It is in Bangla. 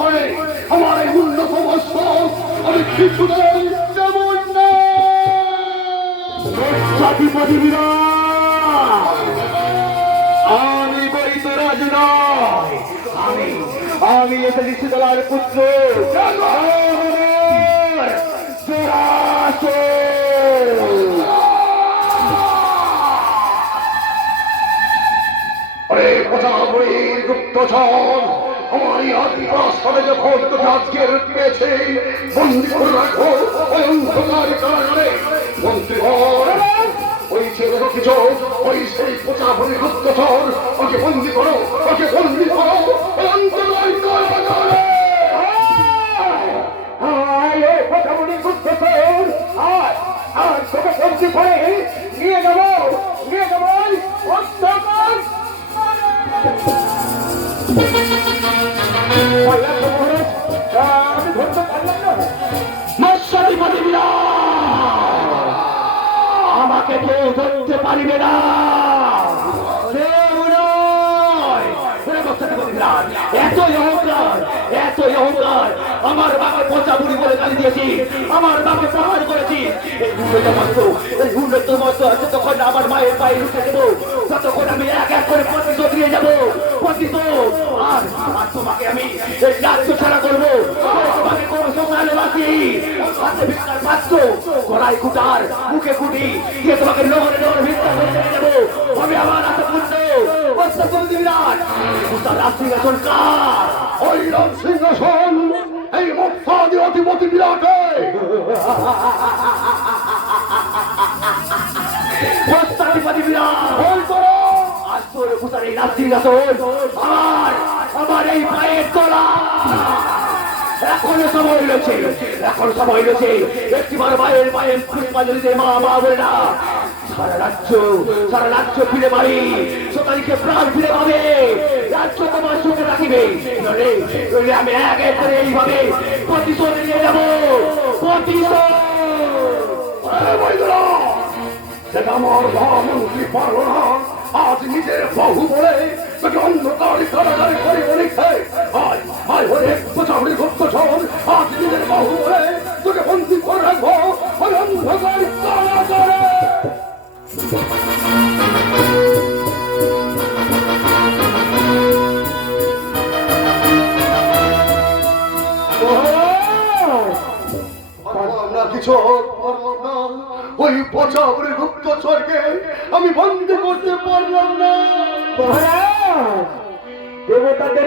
করে আমার এই উন্নত বস্ত্র আমি কিছুতেই যেমন না। আমি বৈতরাজ নয়, আমি এসেছি শীতলার পুত্র গুপ্তচর। আমার আদিবাসে যখন তোকে আজকের পেয়েছে বন্দি করে রাখো ওই অন্ধকার কারাগারে। মন্ত্রীবর ওই ছেলে কিছু ওই সেই পোচা ভরি গুপ্তচর ওকে বন্দি করো, ওকে বন্দি করো ওই অন্ধকার কারাগারে। গুপ্তচর আর তোকে বন্দি করে নিয়ে যাবো, নিয়ে যাবো অন্ধকার। আমি ধরতে পারলাম না। আমাকে কেউ ধরতে পারিবে না। এতই অহংকার, এতই অহংকার। আমার বাবার পচা বুড়ি বলে গালি দিয়েছি, আমার বাবাকে প্রহার করেছি। এই হুন্ডটা মস্ত, এই হুন্ডটা মস্ত আছে তখন আমার মায়ের পায়ে উঠে দেবো, ততক্ষণ আমি এক এক করে প্রতিশোধ নিয়ে যাবো, প্রতিশোধ। আর তোমাকে আমি এই রাজ্য ছাড়া করবো, তোমাকে কোনো সকালে বাঁচি হাতে ভিক্ষার পাত্র, গলায় কুটার, মুখে কুটি দিয়ে তোমাকে লগরে লগরে ভিক্ষা করে চলে যাবো। আমি আমার হাতে পুণ্য সিংহাসন কার? ঐরব সিংহাসন এই মৎস্যাদি অধিপতি বিরাটে। মৎস্যাধিপতি বিরাট আজ তোর ভূতার এই রাজ সিংহাসন আমার এই পায়ের তলা। এখনো সময় রয়েছে, এখন সময় রয়েছে। একটিবার মায়ের মায়ের খুঁড়ে বাজারিতে মা মা বলে না। সারা রাজ্য ফিরে পাই, সকালকে প্রাণ ফিরে পাবে, রাজ্য তোমার সুখে রাখিবে। আমি এক এক করে এইভাবে প্রতিশোধ নিয়ে যাবো, প্রতিশোধ। সেটা আমার মহামন্ত্রী পারো না। আজ নিজের বহু বলে তোকে অন্ধকার কারাগারে করে অনেকে আজ আয় হয়ে প্রচারের গুপ্তচর। আজ নিজের বহু বলে তোকে বন্দি করে রাখবো ওই অন্ধকার কারাগারে। কিছু ওই পচা গুপ্তচরকে আমি বন্দি করতে পারলাম না।